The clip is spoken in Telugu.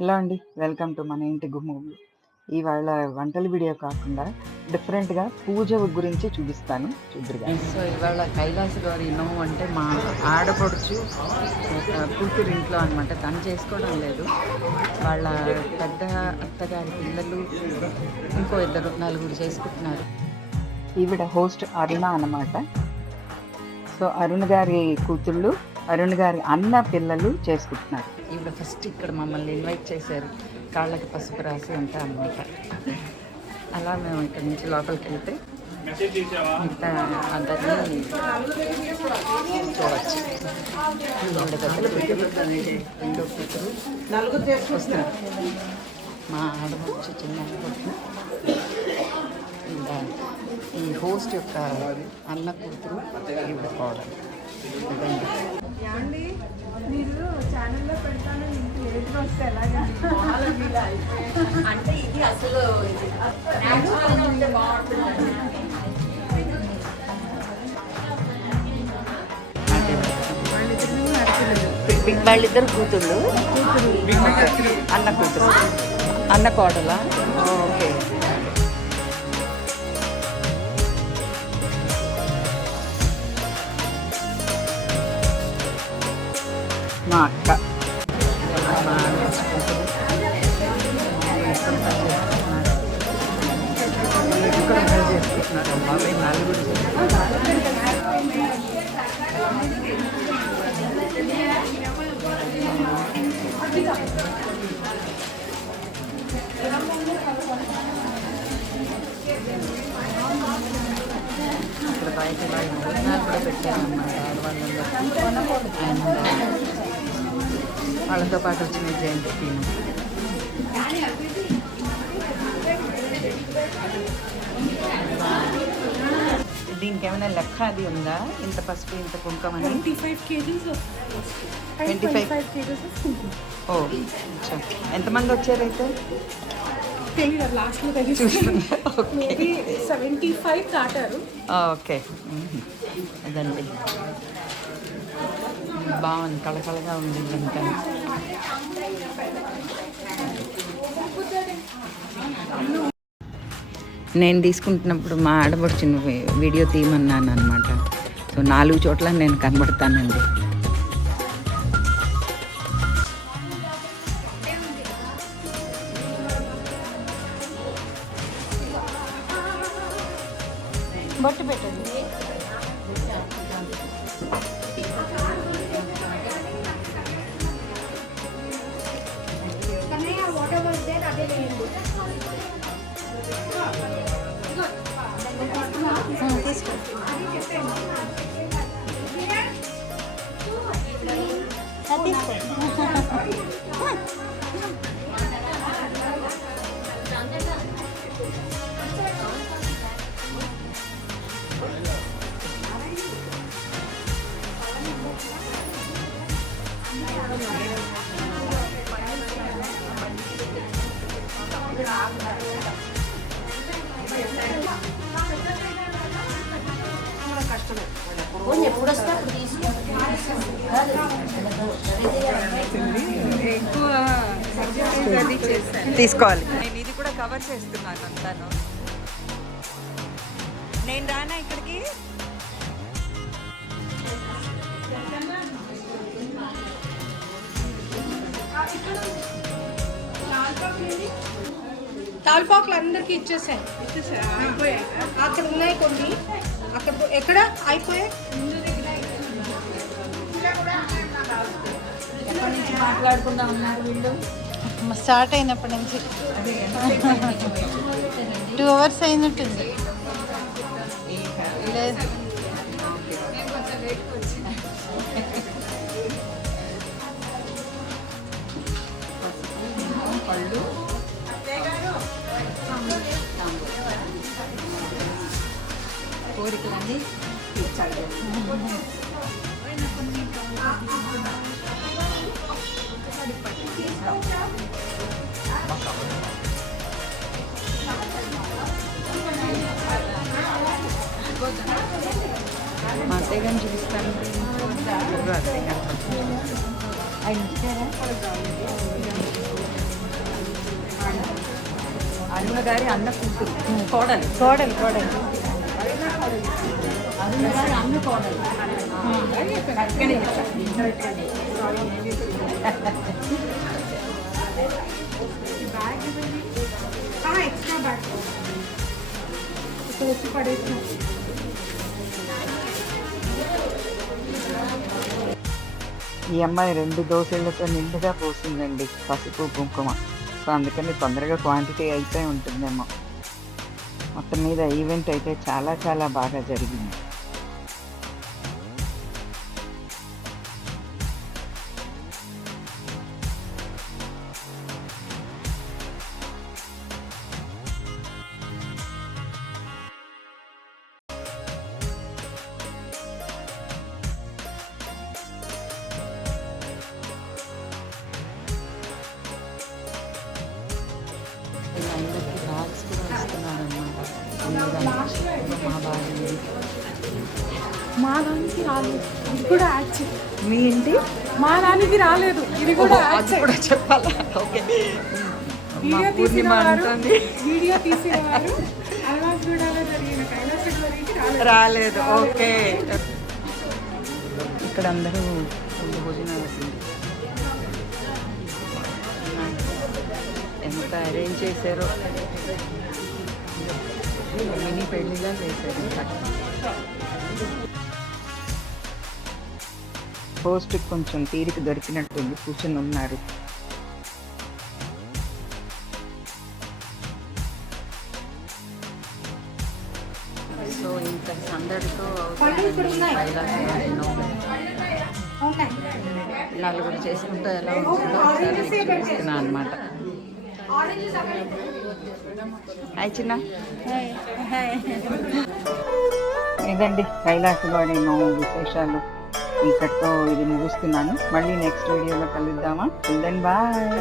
హలో అండి. వెల్కమ్ టు మన ఇంటి గుమ్ములు. ఇవాళ వంటల వీడియో కాకుండా డిఫరెంట్‌గా పూజ గురించి చూపిస్తాను. చూద్దురుగాని. సో, ఇవాళ కైలాస గౌరి నోము అంటే మా ఆడపడుచు కూతురు ఇంట్లో అనమాట. తను చేసుకోవడం లేదు. వాళ్ళ పెద్ద అత్తగారి పిల్లలు ఇంకో ఇద్దరు నలుగురు చేసుకుంటున్నారు. ఈవిడ హోస్ట్ అరుణ అన్నమాట. సో, అరుణ్ గారి కూతుళ్ళు, అరుణ్ గారి అన్న పిల్లలు చేసుకుంటున్నారు. ఈవిడ ఫస్ట్ ఇక్కడ మమ్మల్ని ఇన్వైట్ చేశారు. కాళ్ళకి పసుపు రాసి ఉంటా అనమాట. అలా మేము ఇక్కడ నుంచి లోపలికి వెళ్తే మిగతా అందరినీ చూడవచ్చు. రెండో కూతురు వస్తున్నారు. మా ఆడపడుచు చిన్న ఆడపడుచు ఇంకా ఈ హోస్ట్ యొక్క అన్న కూతురు ఈవిడ కోడలు. ఏమండి మీరు ఛానల్లో పెడతాను ఇంటి ఏది వస్తే ఎలాగండి అంటే ఇది అసలు ఉంటే బాగుంటుంది. వాళ్ళిద్దరు కూతుళ్ళు, అన్న కూతురు, అన్న కోడలా? ఓకే. మా అక్క చేసుకుంటున్నారు. బాబాయ్ నలుగురు ఇక్కడ బయట భోజనాలు కూడా పెట్టారన్నమాట ఆడవాళ్ళందరూ. అండ్ వాళ్ళతో పాటు వచ్చిన జయంతి టీము. దీనికి ఏమైనా లెక్క అది ఉందా? ఇంత పసుపు ఇంత కుంకుమ అని? 25 kgs. 25 kgs. ఓ, ఎంతమంది వచ్చారైతే తెలియదు, లాస్ట్లో మేబీ 75 దాటారు. ఓకే. అదండి, బాగుంది, కళకళగా ఉంది ఇంకా. నేను తీసుకుంటున్నప్పుడు మా ఆడపడుచుని వీడియో తీయమన్నాను అనమాట. సో 4 చోట్ల నేను కనబడతానండి. బొట్టు పెట్టండి. ఎప్పుడు వస్తే అప్పుడు తీసుకోవాలి. నేను ఇది కూడా కవర్ చేస్తున్నాను అంతాను. నేను రానా ఇక్కడికి? తాల్పాకులు అందరికి ఇచ్చేసాయి. అక్కడ ఉన్నాయి కొన్ని, అక్కడ ఎక్కడ అయిపోయాయి. ఎప్పటి నుంచి మాట్లాడుకుంటా ఉన్నారు వీళ్ళు? స్టార్ట్ అయినప్పటి నుంచి 2 hours అయినట్టుంది. లేదు, పళ్ళు, కోరికలన్నీ తీర్చాలి. మా అత్తయ్య గారిని చూపిస్తాను. అత్తయ్య గారు ఆయన కైలాసంగ గారి అన్న కూతురు కోడలు కోడలు కోడలు అరుణ గారి అన్న కోడలు అక్కడే ఎక్స్ట్రా బ్యాగ్ ఇక్కడ వచ్చి పడేసిన ఈ అమ్మాయి 2 దోశలతో నిండుగా పోసిందండి పసుపు కుంకుమ. సో అందుకని తొందరగా క్వాంటిటీ అయిపోయి ఉంటుందేమో. మొత్తం మీద ఈవెంట్ అయితే చాలా చాలా బాగా జరిగింది. అందరికీ బ్యాగ్స్ కూడా ఇస్తున్నారన్నమాట. మా బాగా మా దానికి రాలేదు, ఇది కూడా యాడ్ చేయి. మీ ఇంటి మా దానికి రాలేదు, ఇది కూడా యాడ్ అది చేయి. కూడా చెప్పాలా? ఓకే. మా వీడియో పూర్ణిమ తీసినవారు అంటుంది వీడియో తీసినవారు అల్వాస్గూడలో జరిగిన కైలాసగిరికి రాలేదు. రాలేదు. ఓకే. ఇక్కడ అందరూ భోజనాలు అవుతుంది. ఎంత అరేంజ్ చేశారో, మినీ పెళ్లిగా చేశారు. పోస్ట్ కొంచెం తీరిక దొరికినట్టుంది, కూర్చొని ఉన్నారు. సో ఇంత సందడితో నలుగురు చేసుకుంటూ ఎలా ఉంటుందో ఒకసారి మీకు చూపిస్తున్నాను అనమాట. హాయ్ చిన్న. ఇదండి కైలాసవాడి నోము విశేషాలు. ఇంతటితో ఇది ముగిస్తున్నాను. మళ్ళీ నెక్స్ట్ వీడియోలో కలుద్దామా? Then bye.